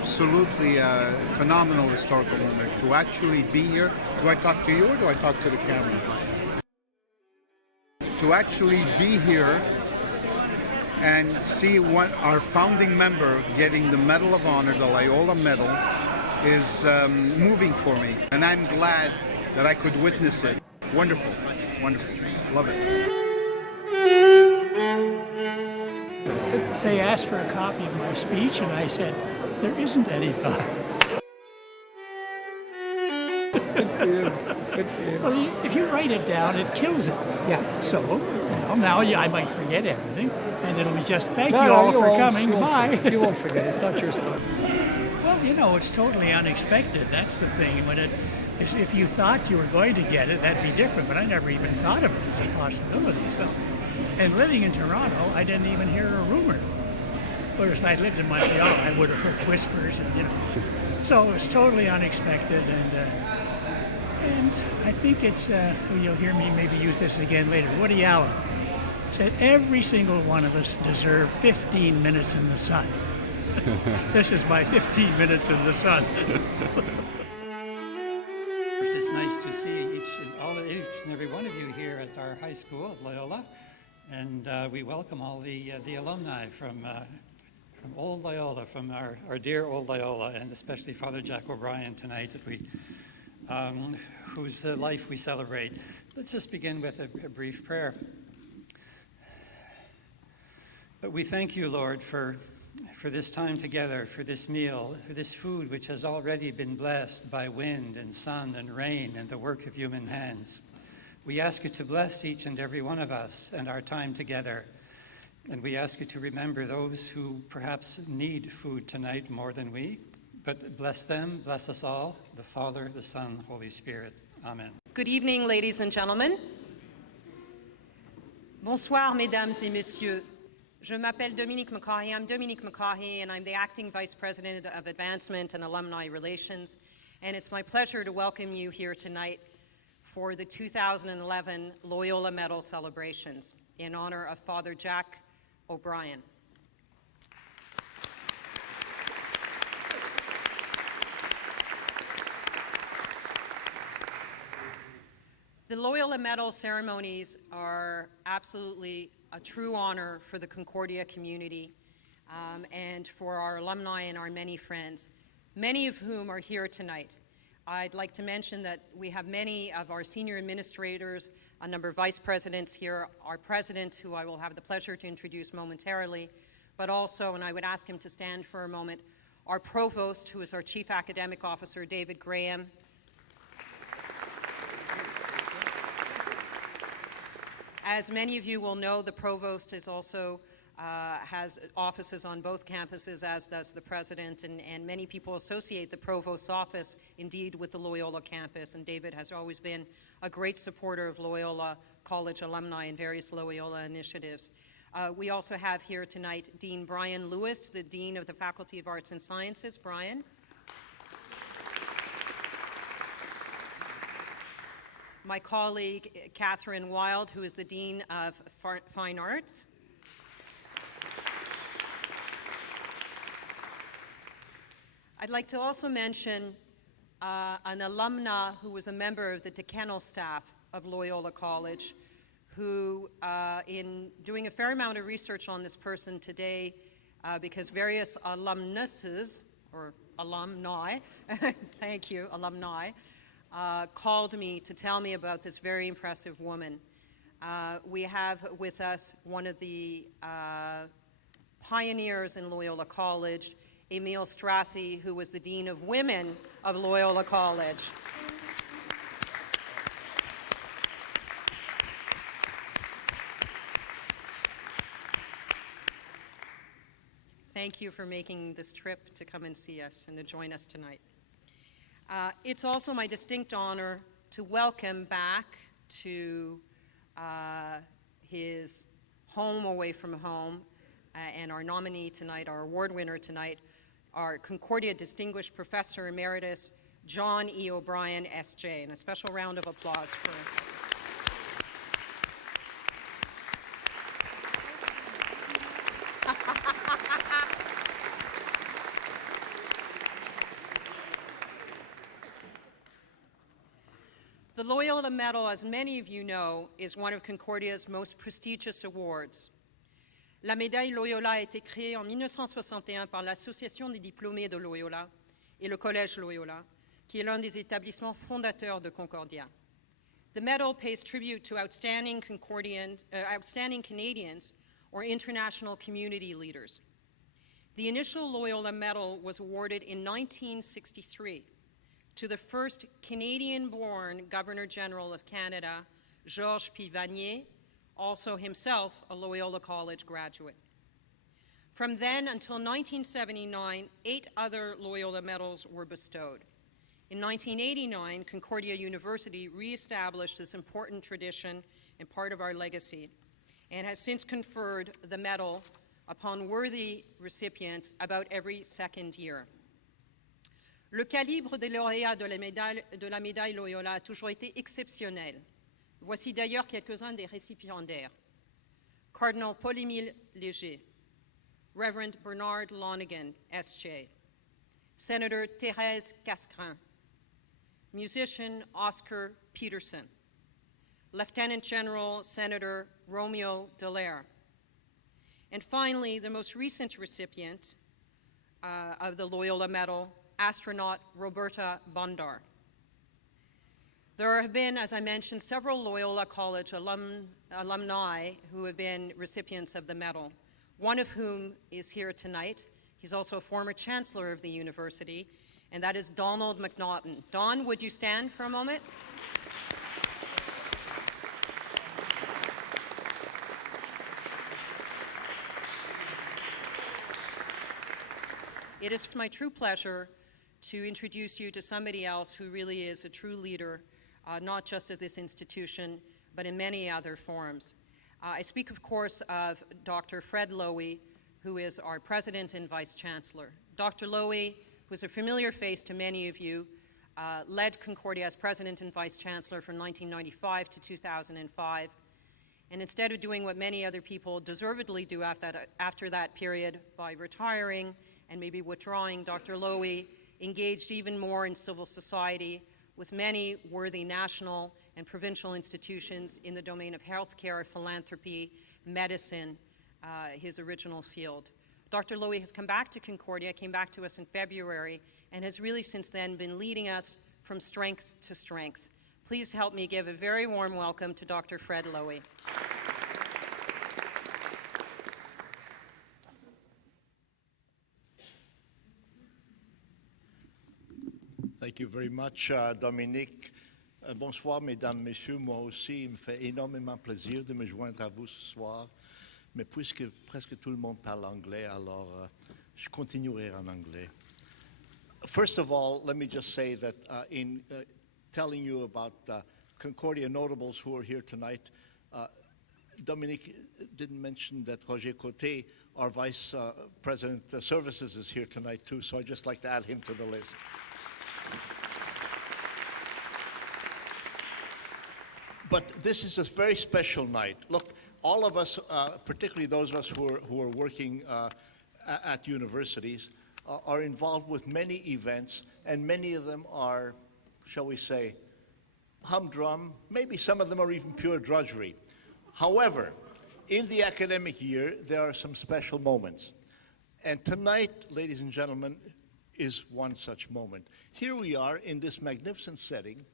absolutely a phenomenal historical moment to actually be here. Do I talk to you or do I talk to the camera? To actually be here and see what our founding member getting the Medal of Honor, the Loyola Medal, is moving for me. And I'm glad that I could witness it. Wonderful, wonderful, love it. They asked for a copy of my speech, and I said, there isn't any copy. Good for you. Good for you. Well, if you write it down, it kills it. Yeah. So, now I might forget everything, and it'll be just thank you all for coming. Bye. You won't forget. It's not your stuff. Well, it's totally unexpected. That's the thing. If you thought you were going to get it, that'd be different. But I never even thought of it as a possibility. So, and living in Toronto, I didn't even hear a rumor. Whereas if I'd lived in Montreal, I would have heard whispers, and So it was totally unexpected, and I think it's. You'll hear me maybe use this again later. Woody Allen said every single one of us deserve 15 minutes in the sun. This is my 15 minutes in the sun. It's nice to see each and every one of you here at our high school at Loyola, and we welcome all the alumni from Old Loyola, from our dear Old Loyola, and especially Father Jack O'Brien tonight, whose life we celebrate. Let's just begin with a brief prayer. But we thank you, Lord, for this time together, for this meal, for this food which has already been blessed by wind and sun and rain and the work of human hands. We ask you to bless each and every one of us and our time together. And we ask you to remember those who perhaps need food tonight more than we, but bless them, bless us all, the Father, the Son, Holy Spirit. Amen. Good evening, ladies and gentlemen. Bonsoir, mesdames et messieurs. Je m'appelle Dominique McCaughey. I'm Dominique McCaughey, and I'm the Acting Vice President of Advancement and Alumni Relations. And it's my pleasure to welcome you here tonight for the 2011 Loyola Medal celebrations in honor of Father Jack O'Brien. The Loyola Medal ceremonies are absolutely a true honor for the Concordia community and for our alumni and our many friends, many of whom are here tonight. I'd like to mention that we have many of our senior administrators, a number of vice presidents here, our president, who I will have the pleasure to introduce momentarily, but also, and I would ask him to stand for a moment, our provost, who is our chief academic officer, David Graham. As many of you will know, the provost is also has offices on both campuses, as does the president, and many people associate the provost's office indeed with the Loyola campus, and David has always been a great supporter of Loyola College alumni and various Loyola initiatives. We also have here tonight Dean Brian Lewis, the Dean of the Faculty of Arts and Sciences. Brian. My colleague, Catherine Wild, who is the Dean of Fine Arts. I'd like to also mention an alumna who was a member of the decanal staff of Loyola College, who, in doing a fair amount of research on this person today, because various alumnuses, or alumni, thank you, alumni, called me to tell me about this very impressive woman. We have with us one of the pioneers in Loyola College, Emile Strathy, who was the Dean of Women of Loyola College. Thank you for making this trip to come and see us and to join us tonight. It's also my distinct honor to welcome back to his home away from home and our nominee tonight, our award winner tonight, our Concordia Distinguished Professor Emeritus, John E. O'Brien, S.J. And a special round of applause for him. The Loyola Medal, as many of you know, is one of Concordia's most prestigious awards. La médaille Loyola a été créée en 1961 par l'Association des diplômés de Loyola et le Collège Loyola, qui est l'un des établissements fondateurs de Concordia. The medal pays tribute to outstanding Canadians or international community leaders. The initial Loyola Medal was awarded in 1963 to the first Canadian-born Governor General of Canada, Georges P. Vanier, also himself a Loyola College graduate. From then until 1979, 8 other Loyola medals were bestowed. In 1989, Concordia University reestablished this important tradition and part of our legacy, and has since conferred the medal upon worthy recipients about every second year. Le calibre des lauréats de la médaille Loyola a toujours été exceptionnel. Voici d'ailleurs quelques-uns des récipiendaires. Cardinal Paul-Émile Léger, Reverend Bernard Lonergan, S.J., Senator Thérèse Casgrain, musician Oscar Peterson, Lieutenant General Senator Romeo Dallaire, and finally, the most recent recipient of the Loyola Medal, astronaut Roberta Bondar. There have been, as I mentioned, several Loyola College alumni who have been recipients of the medal, one of whom is here tonight. He's also a former chancellor of the university, and that is Donald McNaughton. Don, would you stand for a moment? It is my true pleasure to introduce you to somebody else who really is a true leader, not just of this institution, but in many other forums. I speak, of course, of Dr. Fred Lowy, who is our President and Vice Chancellor. Dr. Lowy, who is a familiar face to many of you, led Concordia as President and Vice Chancellor from 1995 to 2005. And instead of doing what many other people deservedly do after that period by retiring and maybe withdrawing, Dr. Lowy engaged even more in civil society with many worthy national and provincial institutions in the domain of healthcare, philanthropy, medicine, his original field. Dr. Lowy has come back to Concordia, came back to us in February, and has really since then been leading us from strength to strength. Please help me give a very warm welcome to Dr. Fred Lowy. Thank you very much, Dominique. Bonsoir, mesdames, messieurs. Moi aussi, il me fait énormément plaisir de me joindre à vous ce soir. Mais puisque presque tout le monde parle anglais, alors je continuerai en anglais. First of all, let me just say that in telling you about Concordia notables who are here tonight, Dominique didn't mention that Roger Côté, our Vice President Services, is here tonight too, so I'd just like to add him to the list. But this is a very special night. Look, all of us, particularly those of us who are working at universities, are involved with many events, and many of them are, shall we say, humdrum. Maybe some of them are even pure drudgery. However, in the academic year, there are some special moments. And tonight, ladies and gentlemen, is one such moment. Here we are in this magnificent setting.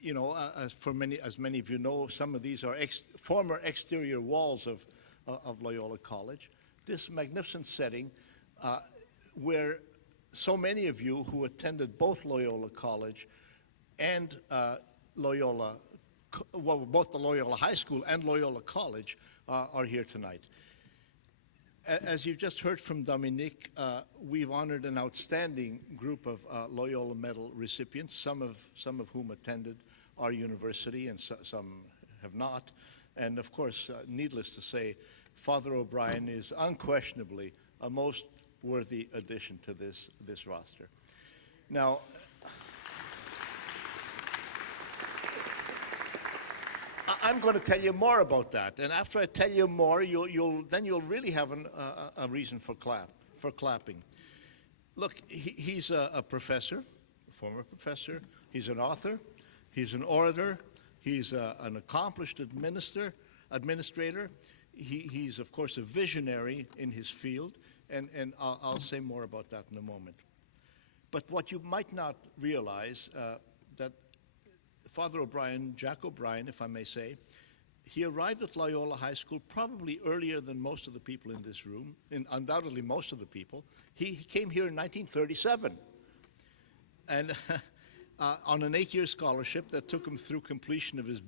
You know, as many of you know, some of these are former exterior walls of Loyola College. This magnificent setting where so many of you who attended both Loyola College and both the Loyola High School and Loyola College are here tonight. As you've just heard from Dominique, we've honored an outstanding group of Loyola Medal recipients, some of whom attended our university and some have not. And of course, needless to say, Father O'Brien is unquestionably a most worthy addition to this roster. Now, I'm going to tell you more about that, and after I tell you more, you'll really have a reason for clapping. Look, he's a professor, a former professor. He's an author. He's an orator. He's an accomplished administrator. He's, of course, a visionary in his field, and I'll say more about that in a moment. But what you might not realize, that Father O'Brien, Jack O'Brien, if I may say, he arrived at Loyola High School probably earlier than most of the people in this room, and undoubtedly most of the people. He came here in 1937, and on an 8-year scholarship that took him through completion of his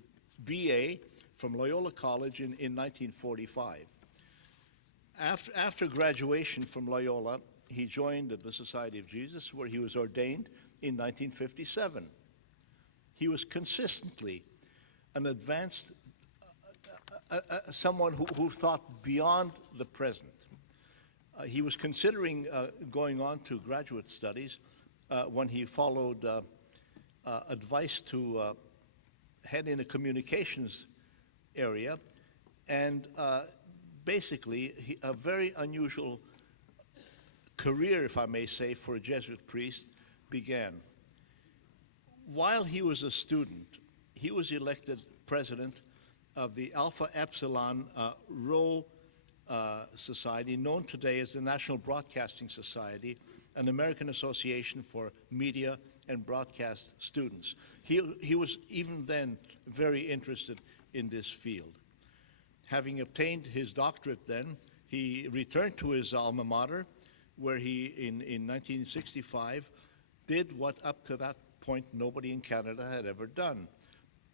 BA from Loyola College in 1945. After graduation from Loyola, he joined the Society of Jesus, where he was ordained in 1957. He was consistently an advanced, someone who thought beyond the present. He was considering going on to graduate studies when he followed advice to head in a communications area, and basically a very unusual career, if I may say, for a Jesuit priest began. While he was a student, he was elected president of the Alpha Epsilon Rho Society, known today as the National Broadcasting Society, an American association for media and broadcast students. He was even then very interested in this field. Having obtained his doctorate then, he returned to his alma mater, where he, in 1965, did what up to that point nobody in Canada had ever done.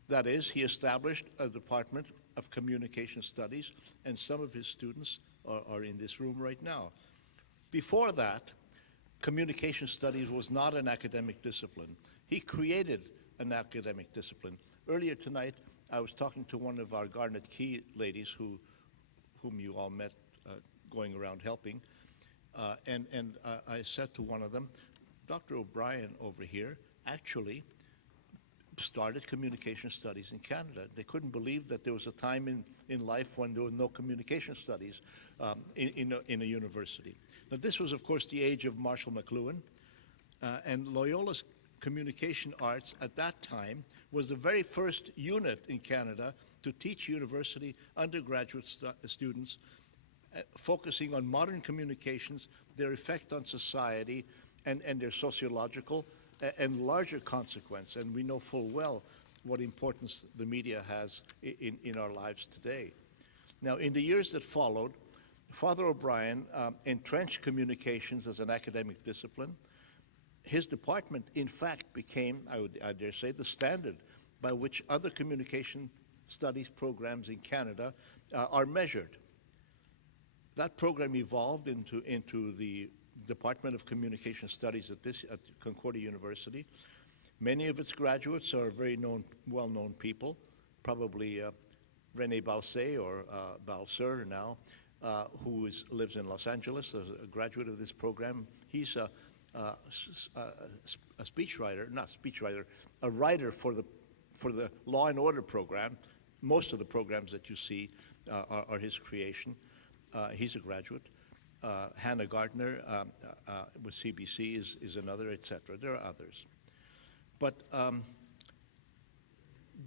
That is, he established a Department of Communication Studies, and some of his students are in this room right now. Before that, communication studies was not an academic discipline. He created an academic discipline. Earlier tonight, I was talking to one of our Garnet Key ladies whom you all met going around helping, and I said to one of them, Dr. O'Brien over here actually started communication studies in Canada. They couldn't believe that there was a time in life when there were no communication studies in a university. Now, this was, of course, the age of Marshall McLuhan, and Loyola's communication arts at that time was the very first unit in Canada to teach university undergraduate students focusing on modern communications, their effect on society, and their sociological and larger consequence. And we know full well what importance the media has in our lives today. Now, in the years that followed, Father O'Brien entrenched communications as an academic discipline. His department, in fact, became, I dare say, the standard by which other communication studies programs in Canada are measured. That program evolved into the Department of Communication Studies at Concordia University. Many of its graduates are very well-known people, probably René Balsay or Balser now, who lives in Los Angeles as a graduate of this program. He's a a writer for the Law and Order program. Most of the programs that you see are his creation. He's a graduate. Hannah Gardner with CBC is another, etc. There are others. But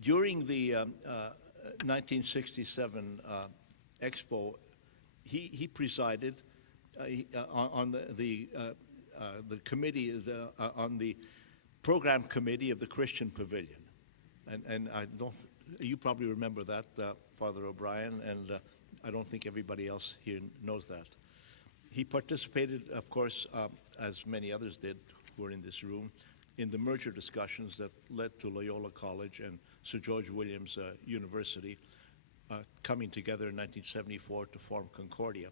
during the 1967 Expo, he presided on the committee, on the program committee of the Christian Pavilion. And you probably remember that, Father O'Brien, and I don't think everybody else here knows that. He participated, of course, as many others did who are in this room, in the merger discussions that led to Loyola College and Sir George Williams University coming together in 1974 to form Concordia.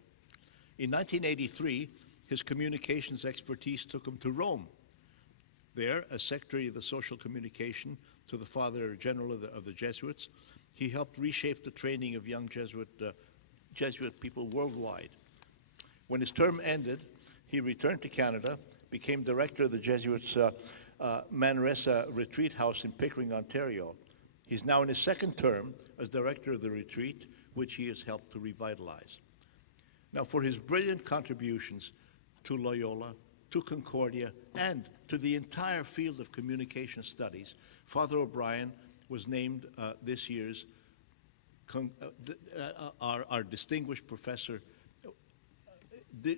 In 1983, his communications expertise took him to Rome. There, as Secretary of the Social Communication to the Father General of the Jesuits, he helped reshape the training of young Jesuit people worldwide. When his term ended, he returned to Canada, became director of the Jesuits' Manresa Retreat House in Pickering, Ontario. He's now in his second term as director of the retreat, which he has helped to revitalize. Now, for his brilliant contributions to Loyola, to Concordia and to the entire field of communication studies. Father O'Brien was named this year's our distinguished professor.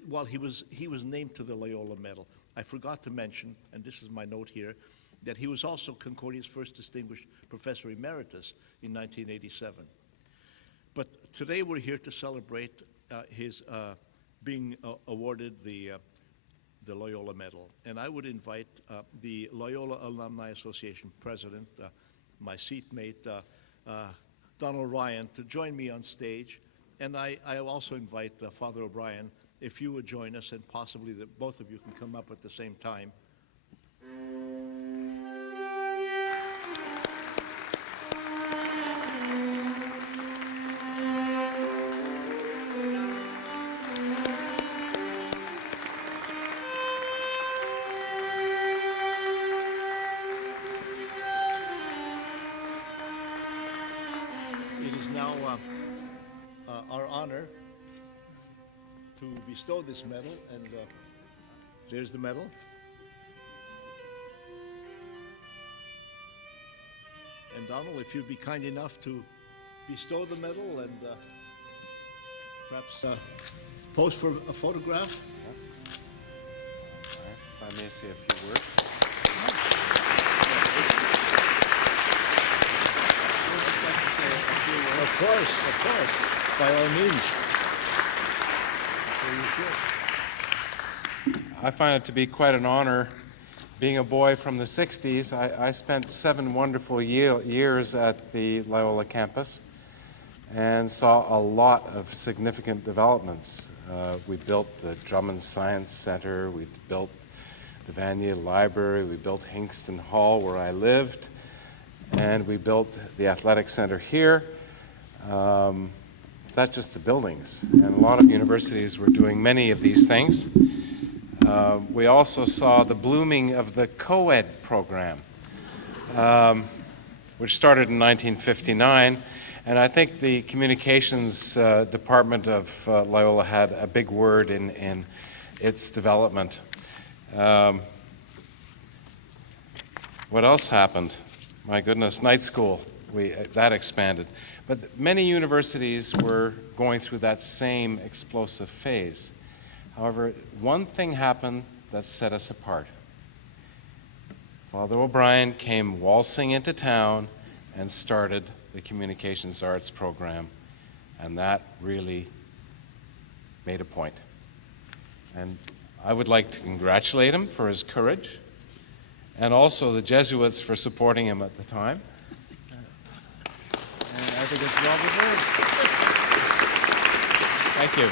While he was named to the Loyola Medal. I forgot to mention, and this is my note here, that he was also Concordia's first distinguished professor emeritus in 1987. But today we're here to celebrate his being awarded the Loyola Medal. And I would invite the Loyola Alumni Association president, my seatmate, Donald Ryan, to join me on stage. And I also invite Father O'Brien, if you would join us, and possibly that both of you can come up at the same time. It is now our honor to bestow this medal, and there's the medal. And Donald, if you'd be kind enough to bestow the medal and perhaps pose for a photograph. Yes. All right. If I may say a few words. I would just like to say a few words. Of course, by all means. I find it to be quite an honor. Being a boy from the 60s, I spent 7 wonderful years at the Loyola campus and saw a lot of significant developments. We built the Drummond Science Center, we built the Vanier Library, we built Hingston Hall where I lived, and we built the Athletic Center here. That's just the buildings, and a lot of universities were doing many of these things. We also saw the blooming of the co-ed program, which started in 1959, and I think the communications department of Loyola had a big word in its development. What else happened? My goodness, night school, that expanded. But many universities were going through that same explosive phase. However, one thing happened that set us apart. Father O'Brien came waltzing into town and started the Communications Arts program, and that really made a point. And I would like to congratulate him for his courage, and also the Jesuits for supporting him at the time. And I think it's well deserved. Thank you.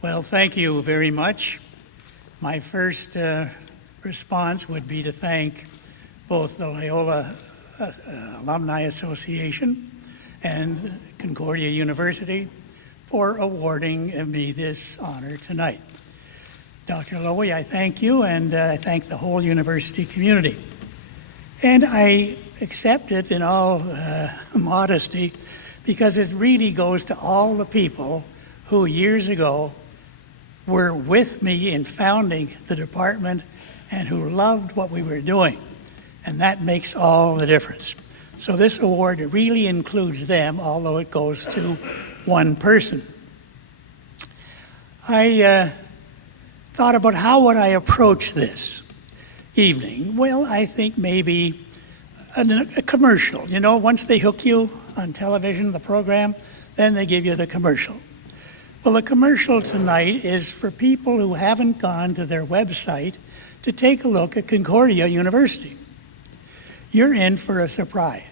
Well, thank you very much. My first response would be to thank both the Loyola Alumni Association and Concordia University for awarding me this honor tonight. Dr. Lowy, I thank you, and I thank the whole university community. And I accept it in all modesty, because it really goes to all the people who years ago were with me in founding the department and who loved what we were doing. And that makes all the difference. So this award really includes them, although it goes to one person. I thought about how would I approach this evening. Well, I think maybe a commercial. You know, once they hook you on television, the program, then they give you the commercial. Well, the commercial tonight is for people who haven't gone to their website to take a look at Concordia University. You're in for a surprise.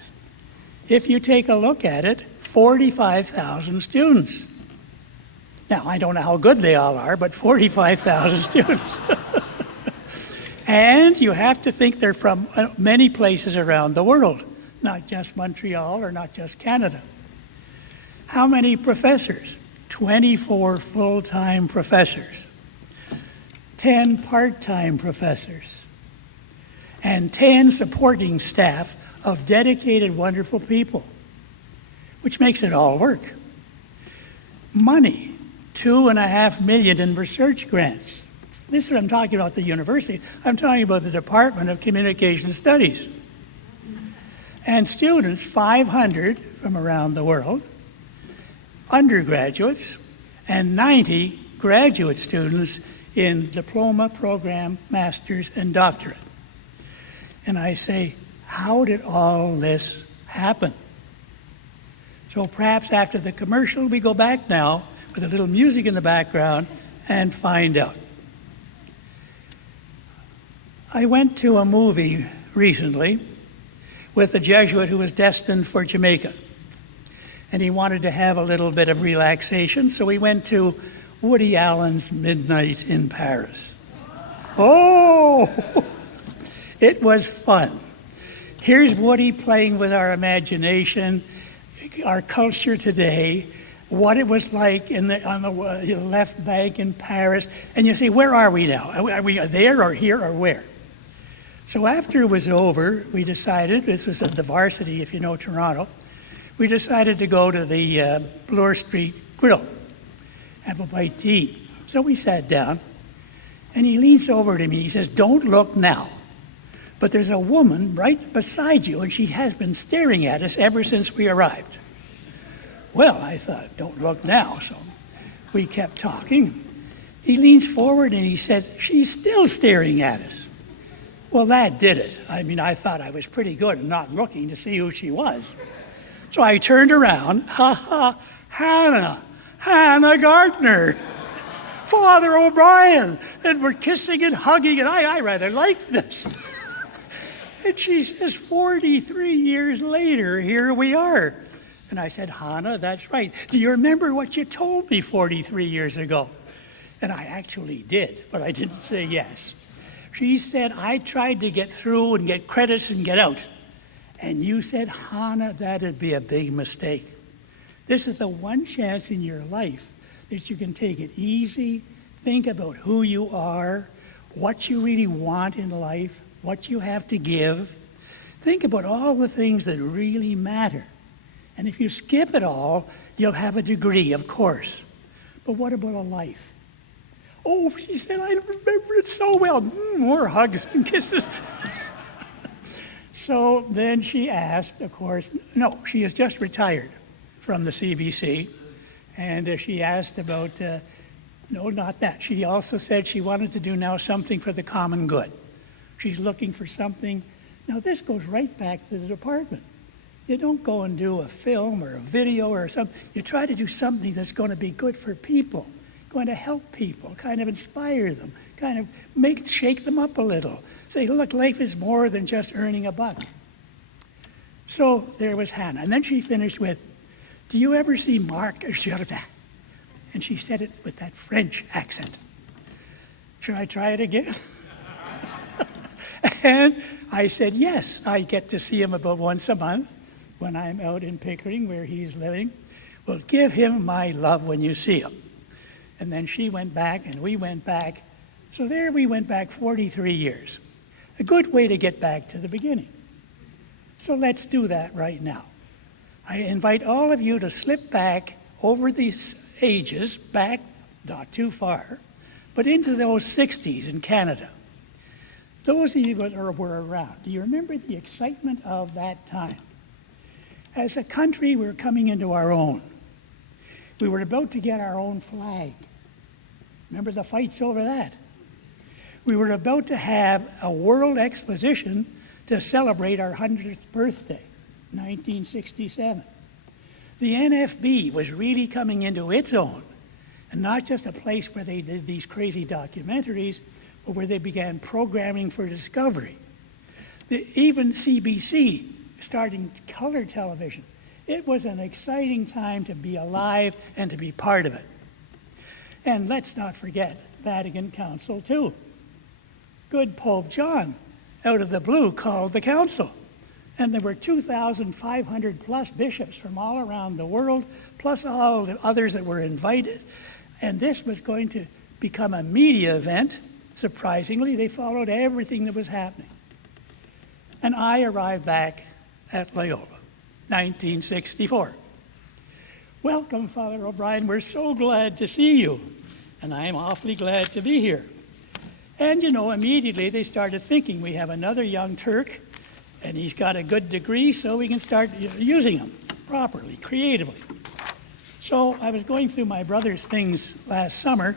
If you take a look at it, 45,000 students. Now, I don't know how good they all are, but 45,000 students. And you have to think they're from many places around the world, not just Montreal or not just Canada. How many professors? 24 full-time professors, 10 part-time professors. and 10 supporting staff of dedicated, wonderful people, which makes it all work. Money, $2.5 million in research grants. This is what I'm talking about the university. I'm talking about the Department of Communication Studies. And students, 500 from around the world, undergraduates, and 90 graduate students in diploma program, master's, and doctorate. And I say, how did all this happen? So perhaps after the commercial, we go back now with a little music in the background and find out. I went to a movie recently with a Jesuit who was destined for Jamaica. And he wanted to have a little bit of relaxation, so we went to Woody Allen's Midnight in Paris. Oh, it was fun. Here's Woody playing with our imagination, our culture today, what it was like on the left bank in Paris. And you say, where are we now? Are we there or here or where? So after it was over, we decided, this was at the Varsity, if you know Toronto, we decided to go to the Bloor Street Grill, have a bite to eat. So we sat down, and he leans over to me, he says, don't look now, but there's a woman right beside you, and she has been staring at us ever since we arrived. Well, I thought, don't look now, so we kept talking. He leans forward and he says, she's still staring at us. Well, that did it. I mean, I thought I was pretty good at not looking to see who she was. So I turned around, Hannah Gardner, Father O'Brien, and we're kissing and hugging, and I rather liked this. And she says, 43 years later, here we are. And I said, Hannah, that's right. Do you remember what you told me 43 years ago? And I actually did, but I didn't say yes. She said, I tried to get through and get credits and get out. And you said, Hannah, that'd be a big mistake. This is the one chance in your life that you can take it easy, think about who you are, what you really want in life, what you have to give. Think about all the things that really matter. And if you skip it all, you'll have a degree, of course. But what about a life? Oh, she said, I remember it so well. More hugs and kisses. So then she asked, of course, no, she has just retired from the CBC. And she asked about, no, not that. She also said she wanted to do now something for the common good. She's looking for something. Now, this goes right back to the department. You don't go and do a film or a video or something. You try to do something that's going to be good for people, going to help people, kind of inspire them, kind of shake them up a little. Say, look, life is more than just earning a buck. So there was Hannah. And then she finished with, do you ever see Marc Jourdain? And she said it with that French accent. Should I try it again? And I said, yes, I get to see him about once a month when I'm out in Pickering where he's living. Well, give him my love when you see him. And then she went back and we went back. So there we went back 43 years. A good way to get back to the beginning. So let's do that right now. I invite all of you to slip back over these ages, back not too far, but into those 60s in Canada. Those of you that were around, do you remember the excitement of that time? As a country, we were coming into our own. We were about to get our own flag. Remember the fights over that? We were about to have a world exposition to celebrate our 100th birthday, 1967. The NFB was really coming into its own, and not just a place where they did these crazy documentaries, but where they began programming for Discovery. Even CBC starting color television. It was an exciting time to be alive and to be part of it. And let's not forget Vatican Council too. Good Pope John, out of the blue, called the council. And there were 2,500 plus bishops from all around the world, plus all the others that were invited. And this was going to become a media event. Surprisingly, they followed everything that was happening. and I arrived back at Loyola, 1964. Welcome, Father O'Brien. We're so glad to see you, and I'm awfully glad to be here. And you know, immediately they started thinking we have another young Turk, and he's got a good degree, so we can start using him properly, creatively. So I was going through my brother's things last summer,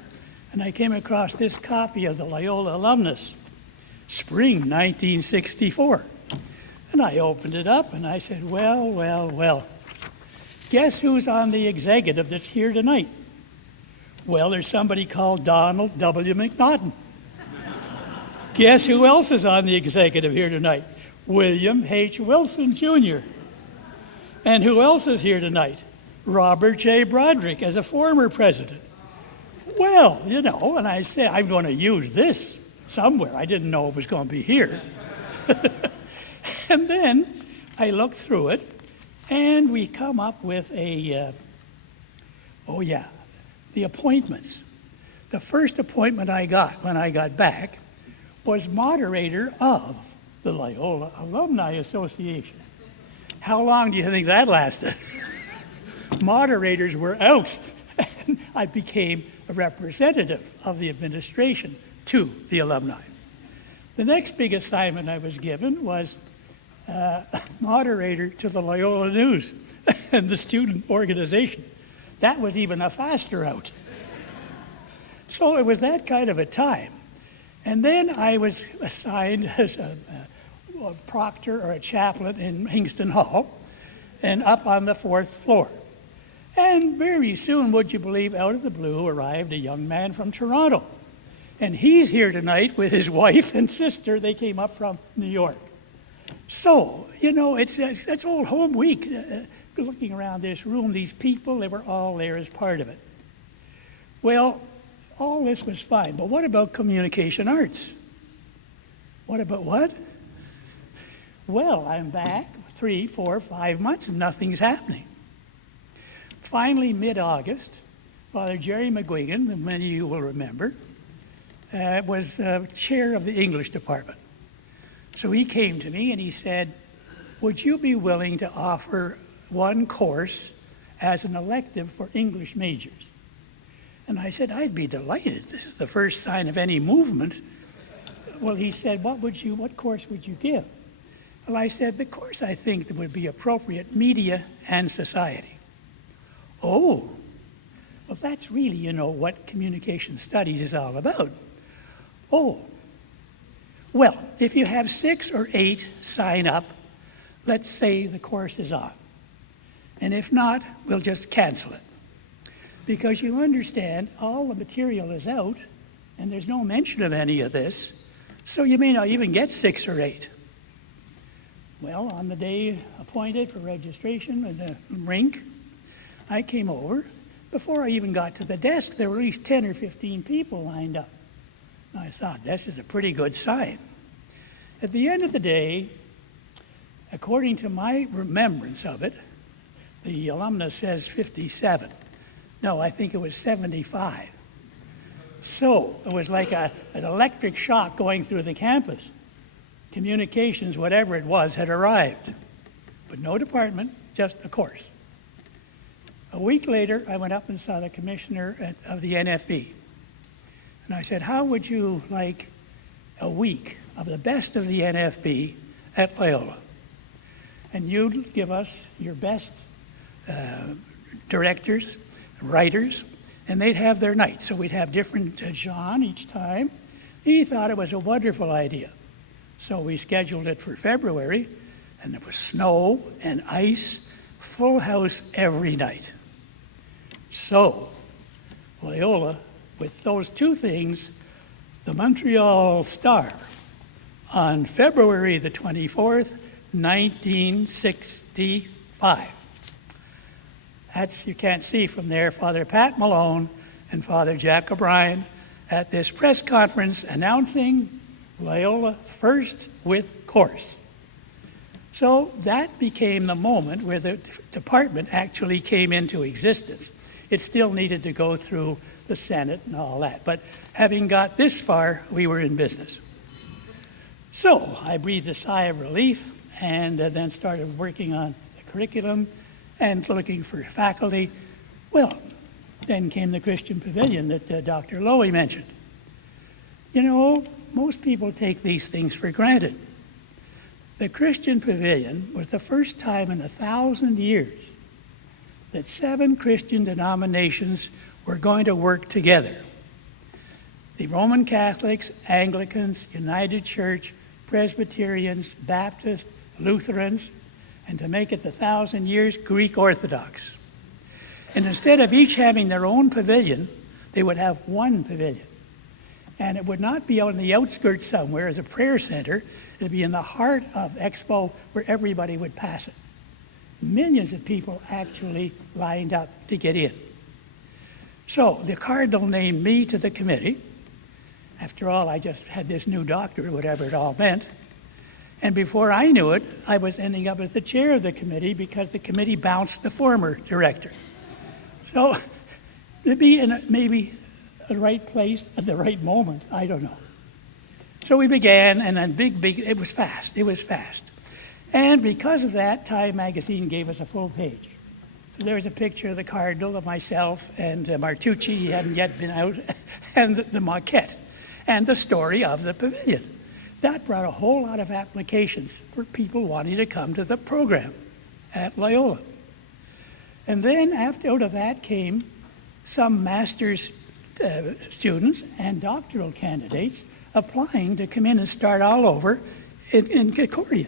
and I came across this copy of the Loyola Alumnus, spring 1964. And I opened it up, and I said, well, guess who's on the executive that's here tonight? Well, there's somebody called Donald W. McNaughton. Guess who else is on the executive here tonight? William H. Wilson, Jr. And who else is here tonight? Robert J. Broderick as a former president. Well, you know, and I said, I'm going to use this somewhere. I didn't know it was going to be here. And then I looked through it, and we come up with the appointments. The first appointment I got when I got back was moderator of the Loyola Alumni Association. How long do you think that lasted? Moderators were out, and I became a representative of the administration to the alumni. The next big assignment I was given was moderator to the Loyola News and the student organization. That was even a faster out. So it was that kind of a time. And then I was assigned as a proctor or a chaplain in Hingston Hall and up on the 4th floor. And very soon, would you believe, out of the blue arrived a young man from Toronto. And he's here tonight with his wife and sister. They came up from New York. So, you know, it's Old Home Week. Looking around this room, these people, they were all there as part of it. Well, all this was fine, but what about communication arts? What about what? Well, I'm back 3, 4, 5 months and nothing's happening. Finally, mid-August, Father Jerry McGuigan, that many of you will remember, was chair of the English department. So he came to me and he said, would you be willing to offer one course as an elective for English majors? And I said, I'd be delighted. This is the first sign of any movement. Well, he said, what course would you give? Well, I said, the course I think that would be appropriate, media and society. Oh, well, that's really, you know, what communication studies is all about. Oh, well, if you have 6 or 8 sign up, let's say the course is on. And if not, we'll just cancel it. Because you understand, all the material is out, and there's no mention of any of this, so you may not even get 6 or 8. Well, on the day appointed for registration at the rink, I came over. Before I even got to the desk, there were at least 10 or 15 people lined up. And I thought, this is a pretty good sign. At the end of the day, according to my remembrance of it, the alumnus says 57. No, I think it was 75. So it was like an electric shock going through the campus. Communications, whatever it was, had arrived. But no department, just a course. A week later, I went up and saw the commissioner of the NFB. And I said, how would you like a week of the best of the NFB at Loyola? And you'd give us your best directors, writers, and they'd have their night. So we'd have different John each time. He thought it was a wonderful idea. So we scheduled it for February, and there was snow and ice, full house every night. So Loyola, with those two things, the Montreal Star, on February the 24th, 1965. That's, you can't see from there, Father Pat Malone and Father Jack O'Brien at this press conference announcing Loyola first with course. So that became the moment where the department actually came into existence. It still needed to go through the Senate and all that, but having got this far, we were in business. So I breathed a sigh of relief and then started working on the curriculum and looking for faculty. Well, then came the Christian Pavilion that Dr. Lowy mentioned. You know, most people take these things for granted. The Christian Pavilion was the first time in 1,000 years that 7 Christian denominations were going to work together. The Roman Catholics, Anglicans, United Church, Presbyterians, Baptists, Lutherans, and to make it the 1,000 years, Greek Orthodox. And instead of each having their own pavilion, they would have one pavilion. And it would not be out in the outskirts somewhere as a prayer center. It would be in the heart of Expo where everybody would pass it. Millions of people actually lined up to get in. So the Cardinal named me to the committee. After all, I just had this new doctorate, whatever it all meant. And before I knew it, I was ending up as the chair of the committee because the committee bounced the former director. So to be in maybe the right place at the right moment, I don't know. So we began, and then it was fast. And because of that, Time magazine gave us a full page. So there's a picture of the Cardinal, of myself, and Martucci, he hadn't yet been out, and the maquette, and the story of the pavilion. That brought a whole lot of applications for people wanting to come to the program at Loyola. And then out of that came some master's students and doctoral candidates applying to come in and start all over in Concordia.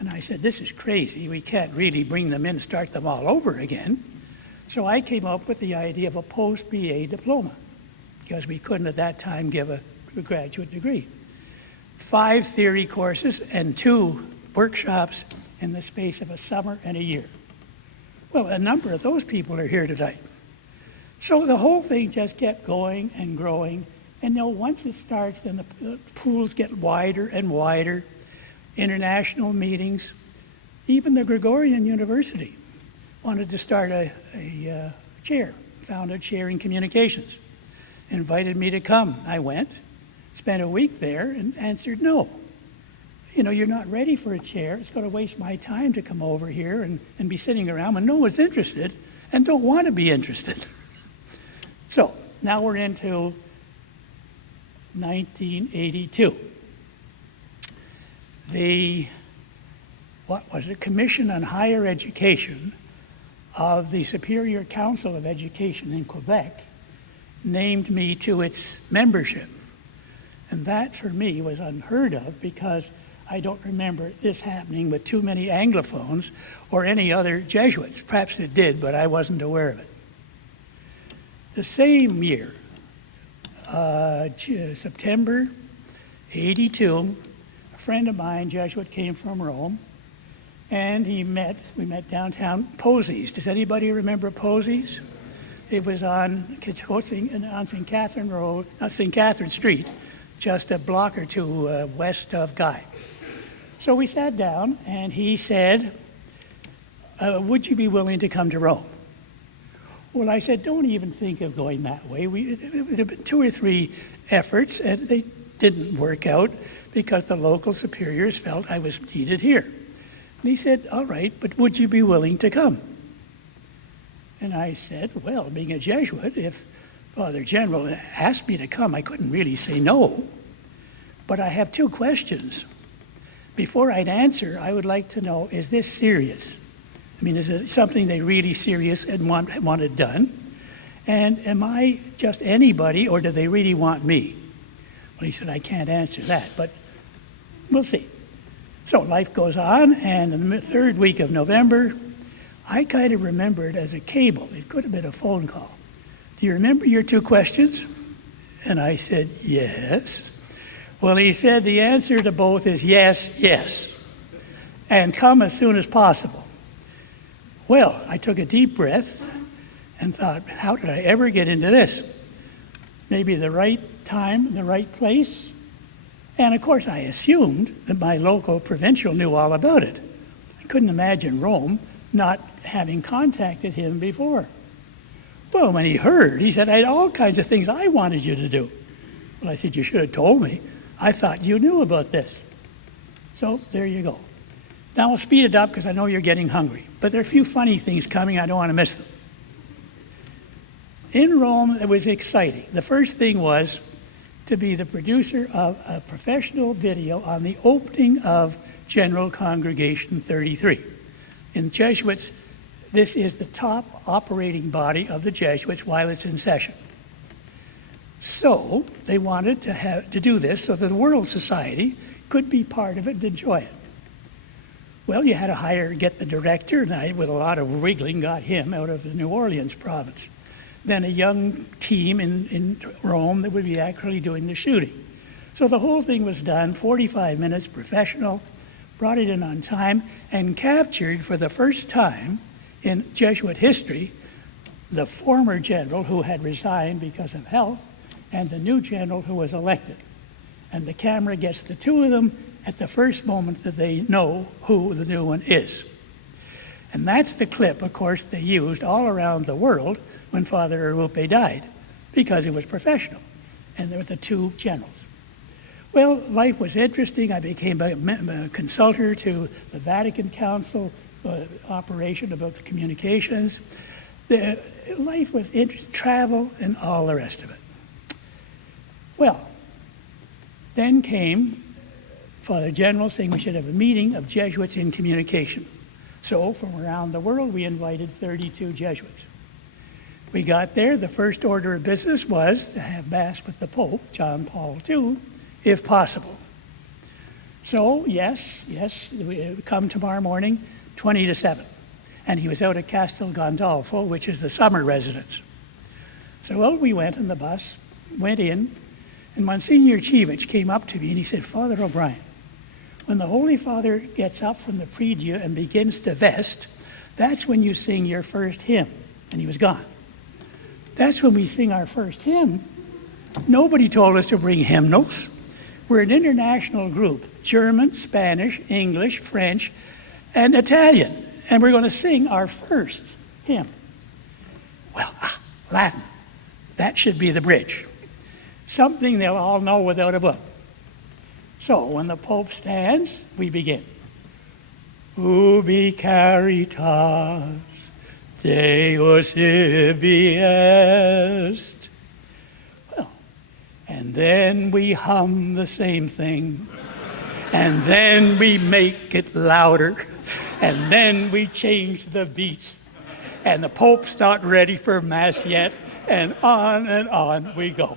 And I said, this is crazy. We can't really bring them in and start them all over again. So I came up with the idea of a post-BA diploma because we couldn't at that time give a graduate degree. 5 theory courses and 2 workshops in the space of a summer and a year. Well, a number of those people are here tonight. So the whole thing just kept going and growing. And once it starts, then the pools get wider and wider. International meetings. Even the Gregorian University wanted to start a chair, found a chair in communications. Invited me to come. I went, spent a week there, and answered no. You know, you're not ready for a chair. It's going to waste my time to come over here and be sitting around when no one's interested and don't want to be interested. So now we're into 1982. The Commission on Higher Education of the Superior Council of Education in Quebec named me to its membership. And that for me was unheard of because I don't remember this happening with too many Anglophones or any other Jesuits. Perhaps it did, but I wasn't aware of it. The same year, September 82, a friend of mine, Jesuit, came from Rome, and we met downtown Posey's. Does anybody remember Posey's? It was on St. Catherine Road, St. Catherine Street, just a block or two west of Guy. So we sat down, and he said, would you be willing to come to Rome? Well, I said, don't even think of going that way. There have been 2 or 3 efforts, and they didn't work out because the local superiors felt I was needed here. And he said, all right, but would you be willing to come? And I said, well, being a Jesuit, if Father General asked me to come, I couldn't really say no. But I have 2 questions. Before I'd answer, I would like to know, is this serious? I mean, is it something they really serious and want it done? And am I just anybody, or do they really want me? Well, he said, I can't answer that, but we'll see. So life goes on, and in the 3rd week of November, I kind of remembered as a cable. It could have been a phone call. Do you remember your 2 questions? And I said, yes. Well, he said the answer to both is yes, yes, and come as soon as possible. Well, I took a deep breath and thought, how did I ever get into this? Maybe the right time, the right place. And of course, I assumed that my local provincial knew all about it. I couldn't imagine Rome not having contacted him before. Well, when he heard, he said, I had all kinds of things I wanted you to do. Well, I said, you should have told me. I thought you knew about this. So there you go. Now we'll speed it up because I know you're getting hungry. But there are a few funny things coming. I don't want to miss them. In Rome, it was exciting. The first thing was to be the producer of a professional video on the opening of General Congregation 33. In Jesuits, this is the top operating body of the Jesuits while it's in session. So they wanted to do this so that the World Society could be part of it and enjoy it. Well, you had to get the director, and I, with a lot of wriggling, got him out of the New Orleans province. Then a young team in Rome that would be actually doing the shooting. So the whole thing was done, 45 minutes, professional, brought it in on time, and captured for the first time in Jesuit history the former general who had resigned because of health and the new general who was elected. And the camera gets the two of them at the first moment that they know who the new one is. And that's the clip, of course, they used all around the world when Father Arupe died, because it was professional, and there were the two generals. Well, life was interesting. I became a consultant to the Vatican Council operation about the communications. Life was interesting, travel, and all the rest of it. Well, then came Father General saying we should have a meeting of Jesuits in communication. So from around the world, we invited 32 Jesuits. We got there, the first order of business was to have Mass with the Pope, John Paul II, if possible. So, yes, we come tomorrow morning, 20 to 7. And he was out at Castel Gandolfo, which is the summer residence. So, well, we went in the bus, went in, and Monsignor Chivich came up to me and he said, Father O'Brien, when the Holy Father gets up from the prie-dieu and begins to vest, that's when you sing your first hymn. And he was gone. That's when we sing our first hymn. Nobody told us to bring hymnals. We're an international group, German, Spanish, English, French, and Italian. And we're going to sing our first hymn. Well, Latin. That should be the bridge. Something they'll all know without a book. So when the Pope stands, we begin. Ubi caritas Deus ibi est. Well, and then we hum the same thing, and then we make it louder, and then we change the beat, and the Pope's not ready for Mass yet, and on we go.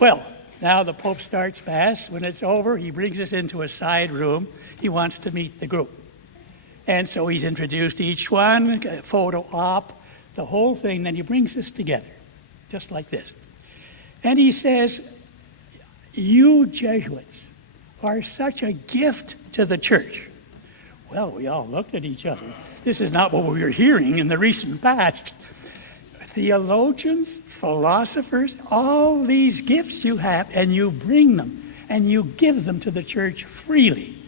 Well, now the Pope starts Mass. When it's over, he brings us into a side room. He wants to meet the group. And so he's introduced each one, photo op, the whole thing. Then he brings us together, just like this. And he says, you Jesuits are such a gift to the church. Well, we all looked at each other. This is not what we were hearing in the recent past. Theologians, philosophers, all these gifts you have, and you bring them, and you give them to the church freely.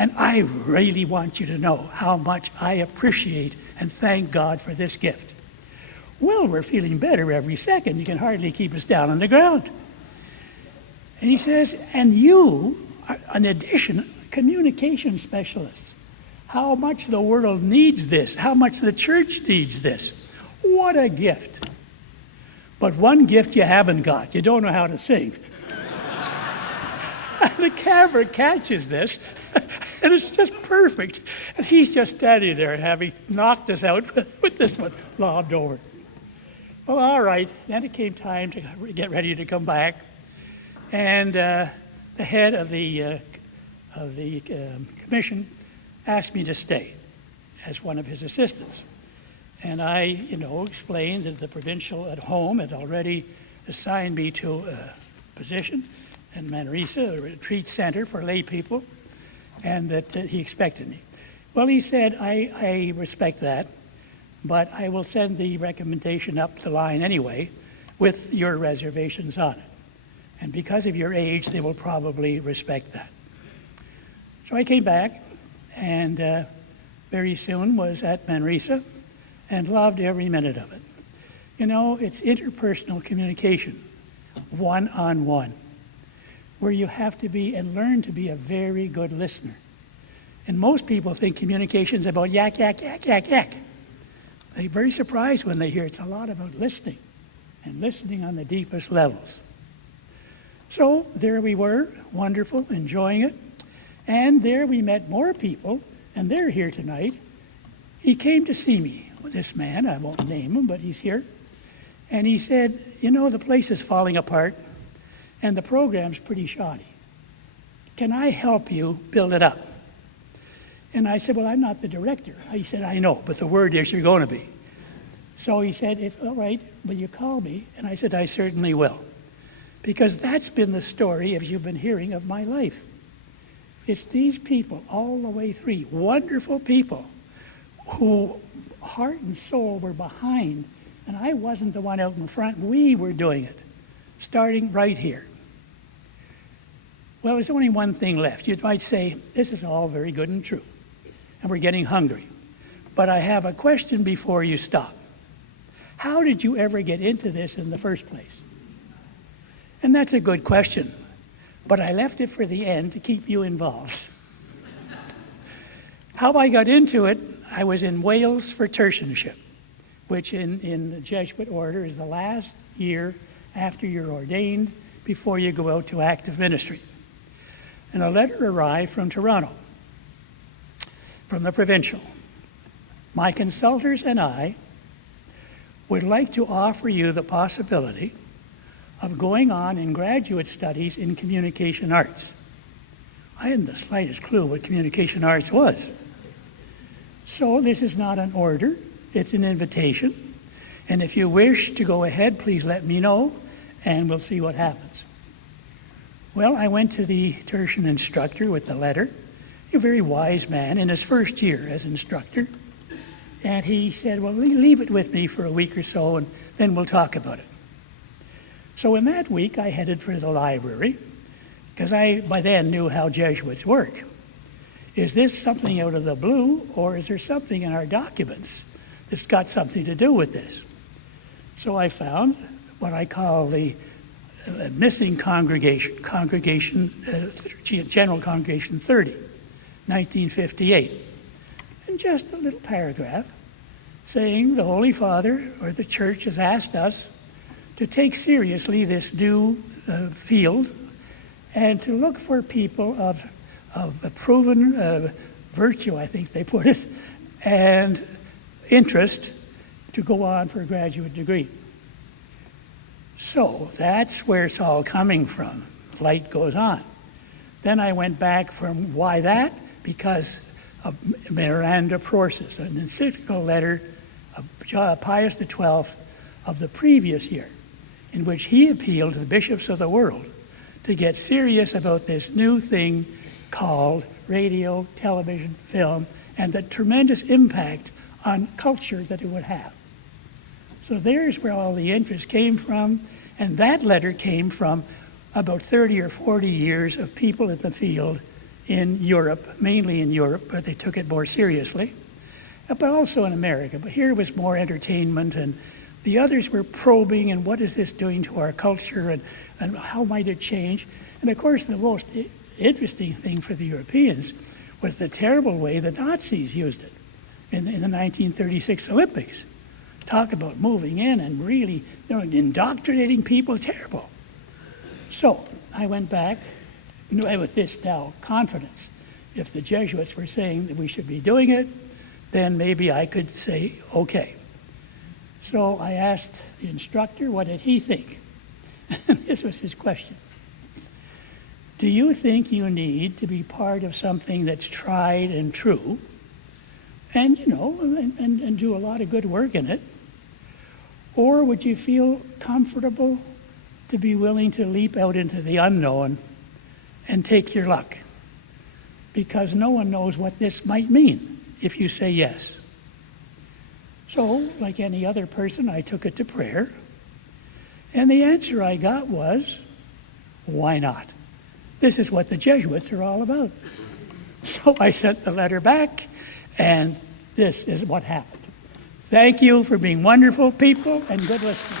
And I really want you to know how much I appreciate and thank God for this gift. Well, we're feeling better every second. You can hardly keep us down on the ground. And he says, and you, in addition, communication specialists. How much the world needs this. How much the church needs this. What a gift. But one gift you haven't got. You don't know how to sing. The camera catches this, and it's just perfect. And he's just standing there having knocked us out with this one lobbed over. Well, all right. Then it came time to get ready to come back. And the head of the commission asked me to stay as one of his assistants. And I, explained that the provincial at home had already assigned me to a position in Manresa, a retreat center for lay people, and that he expected me. Well, he said, I respect that, but I will send the recommendation up the line anyway with your reservations on it. And because of your age, they will probably respect that. So I came back, and very soon was at Manresa, and loved every minute of it. It's interpersonal communication, one-on-one. where you have to be and learn to be a very good listener. And most people think communication is about yak, yak, yak, yak, yak. They're very surprised when they hear it's a lot about listening, and listening on the deepest levels. So there we were, wonderful, enjoying it. And there we met more people, and they're here tonight. He came to see me, this man, I won't name him, but he's here. And he said, you know, the place is falling apart, and the program's pretty shoddy. Can I help you build it up? And I said, well, I'm not the director. He said, I know, but the word is you're going to be. So he said, all right, will you call me? And I said, I certainly will. Because that's been the story, as you've been hearing, of my life. It's these people all the way through, wonderful people who heart and soul were behind, and I wasn't the one out in front. We were doing it, starting right here. Well, there's only one thing left. You might say, this is all very good and true, and we're getting hungry. But I have a question before you stop. How did you ever get into this in the first place? And that's a good question, but I left it for the end to keep you involved. How I got into it, I was in Wales for tertianship, which in the Jesuit order is the last year after you're ordained before you go out to active ministry. And a letter arrived from Toronto, from the provincial. My consultors and I would like to offer you the possibility of going on in graduate studies in communication arts. I hadn't the slightest clue what communication arts was. So this is not an order, it's an invitation. And if you wish to go ahead, please let me know, and we'll see what happens. Well, I went to the tertian instructor with the letter, a very wise man in his first year as instructor. And he said, well, leave it with me for a week or so, and then we'll talk about it. So in that week, I headed for the library, because I, by then, knew how Jesuits work. Is this something out of the blue, or is there something in our documents that's got something to do with this? So I found what I call the missing congregation, General Congregation 30, 1958. And just a little paragraph saying the Holy Father or the Church has asked us to take seriously this new field and to look for people of a proven virtue, I think they put it, and interest to go on for a graduate degree. So that's where it's all coming from. Light goes on. Then I went back from why that? Because of Miranda Procis, an encyclical letter of Pius XII of the previous year, in which he appealed to the bishops of the world to get serious about this new thing called radio, television, film, and the tremendous impact on culture that it would have. So there's where all the interest came from, and that letter came from about 30 or 40 years of people in the field in Europe, mainly in Europe, but they took it more seriously, but also in America. But here was more entertainment, and the others were probing, and what is this doing to our culture, and how might it change? And of course, the most interesting thing for the Europeans was the terrible way the Nazis used it in the 1936 Olympics. Talk about moving in and really, indoctrinating people, terrible. So I went back with this now confidence. If the Jesuits were saying that we should be doing it, then maybe I could say, okay. So I asked the instructor, what did he think? This was his question. Do you think you need to be part of something that's tried and true, and and do a lot of good work in it? Or would you feel comfortable to be willing to leap out into the unknown and take your luck? Because no one knows what this might mean if you say yes. So, like any other person, I took it to prayer. And the answer I got was, why not? This is what the Jesuits are all about. So I sent the letter back, and this is what happened. Thank you for being wonderful people and good listeners.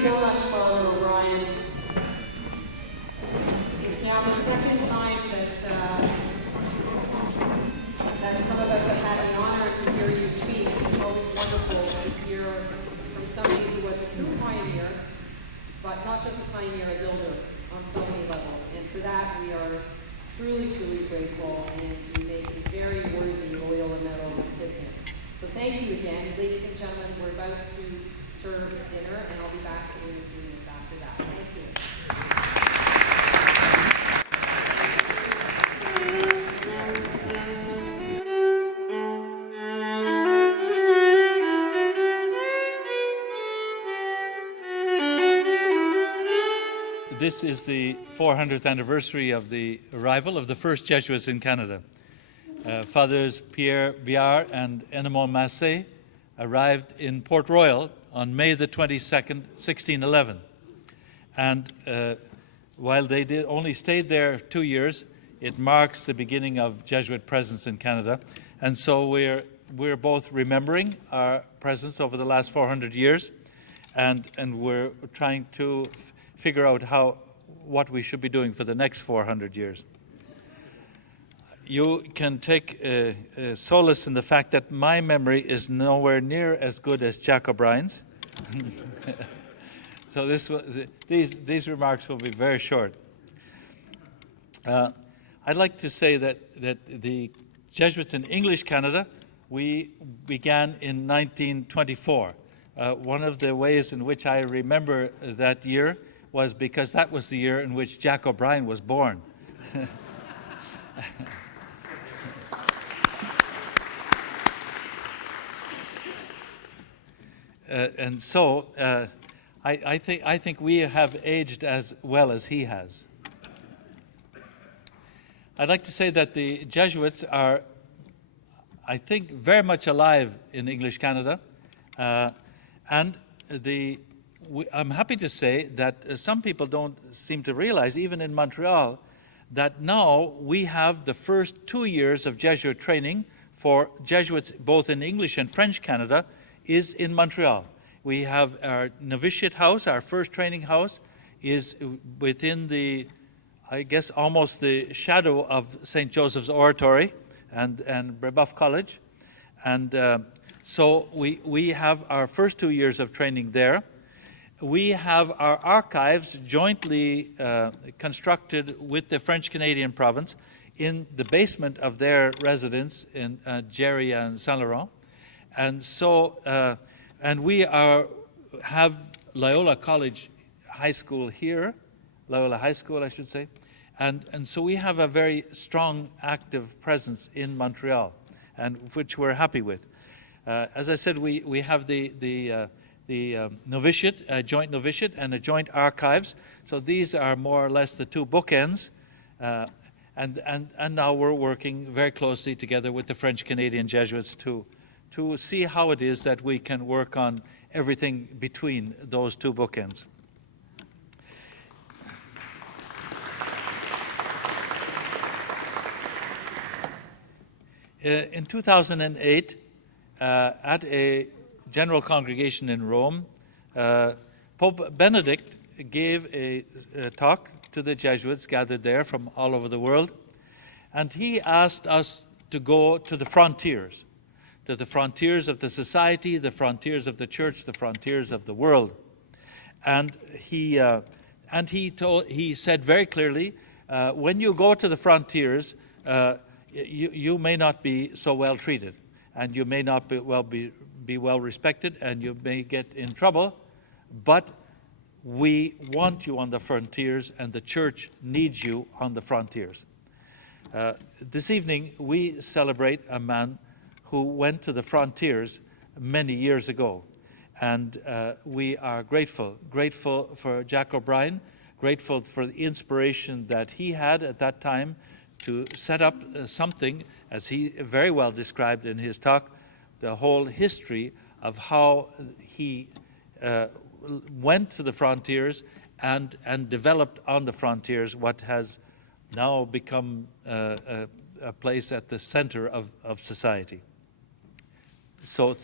so much, Father O'Brien. It's now the second time that some of us have had the honor to hear you speak. It's always wonderful to hear from somebody who was a true pioneer, but not just a pioneer, a builder on so many levels. And for that, we are truly, truly grateful, and you make a very worthy Loyola Medal recipient. So thank you again. Ladies and gentlemen, we're about to serve dinner, and I'll be back to you in a few minutes after that. Thank you. This is the 400th anniversary of the arrival of the first Jesuits in Canada. Fathers Pierre Biard and Enemond Massé arrived in Port Royal on May the 22nd, 1611. And while they only stayed there 2 years, it marks the beginning of Jesuit presence in Canada. And so we're both remembering our presence over the last 400 years, and we're trying to figure out what we should be doing for the next 400 years. You can take solace in the fact that my memory is nowhere near as good as Jack O'Brien's. So these remarks will be very short. I'd like to say that the Jesuits in English Canada, we began in 1924. One of the ways in which I remember that year was because that was the year in which Jack O'Brien was born. And so I think we have aged as well as he has. I'd like to say that the Jesuits are, I think, very much alive in English Canada, and I'm happy to say that some people don't seem to realize, even in Montreal, that now we have the first 2 years of Jesuit training for Jesuits both in English and French Canada is in Montreal. We have our novitiate house, our first training house, is within the, I guess, almost the shadow of St. Joseph's Oratory and Brebeuf College. And so we have our first 2 years of training there. We have our archives jointly constructed with the French Canadian province in the basement of their residence in Jerry and Saint Laurent. And so, and we have Loyola College High School here, Loyola High School, I should say. And so we have a very strong, active presence in Montreal, and which we're happy with. As I said, we have the novitiate, a joint novitiate, and a joint archives. So these are more or less the two bookends. And now we're working very closely together with the French Canadian Jesuits to see how it is that we can work on everything between those two bookends. In 2008, at a general congregation in Rome, Pope Benedict gave a talk to the Jesuits gathered there from all over the world, and he asked us to go to the frontiers of the society, the frontiers of the church, the frontiers of the world. And he said very clearly, when you go to the frontiers, you may not be so well treated, and you may not be well respected, and you may get in trouble, but we want you on the frontiers, and the church needs you on the frontiers. This evening, we celebrate a man who went to the frontiers many years ago, and we are grateful for Jack O'Brien, grateful for the inspiration that he had at that time to set up something, as he very well described in his talk, the whole history of how he went to the frontiers and developed on the frontiers what has now become a place at the center of society. So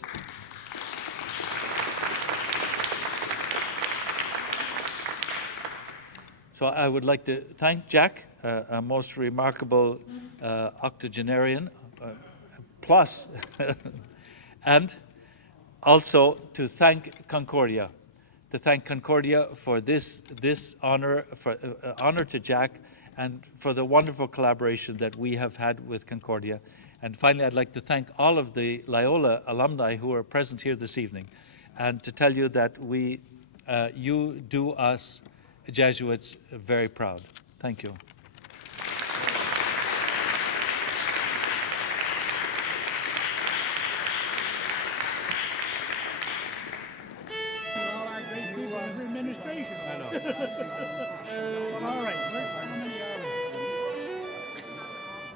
So I would like to thank Jack, a most remarkable octogenarian, plus, and also to thank Concordia, for this honor, for honor to Jack, and for the wonderful collaboration that we have had with Concordia. And finally, I'd like to thank all of the Loyola alumni who are present here this evening, and to tell you that you do us Jesuits very proud. Thank you. All our great people in administration. I know. All right, how many are we?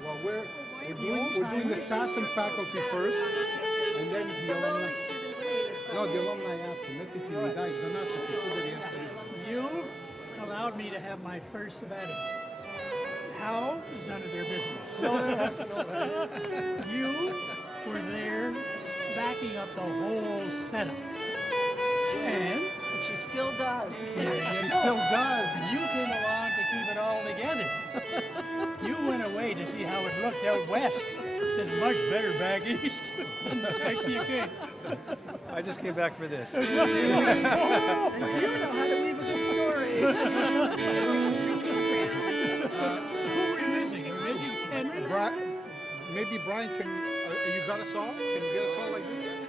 Well, we're doing the staff and faculty first, and then the alumni. No, the alumni after. You allowed me to have my first sabbatical. How is none of their business. No one has to know that. You were there backing up the whole setup. And She still does. She still does. you came along to keep it all together. You went away to see how it looked out west. Said much better back east than back you came. I just came back for this. And you know how to weave a good story. Who were you missing? You were missing Henry? Maybe Brian can. You got us all? Can you get us all like this?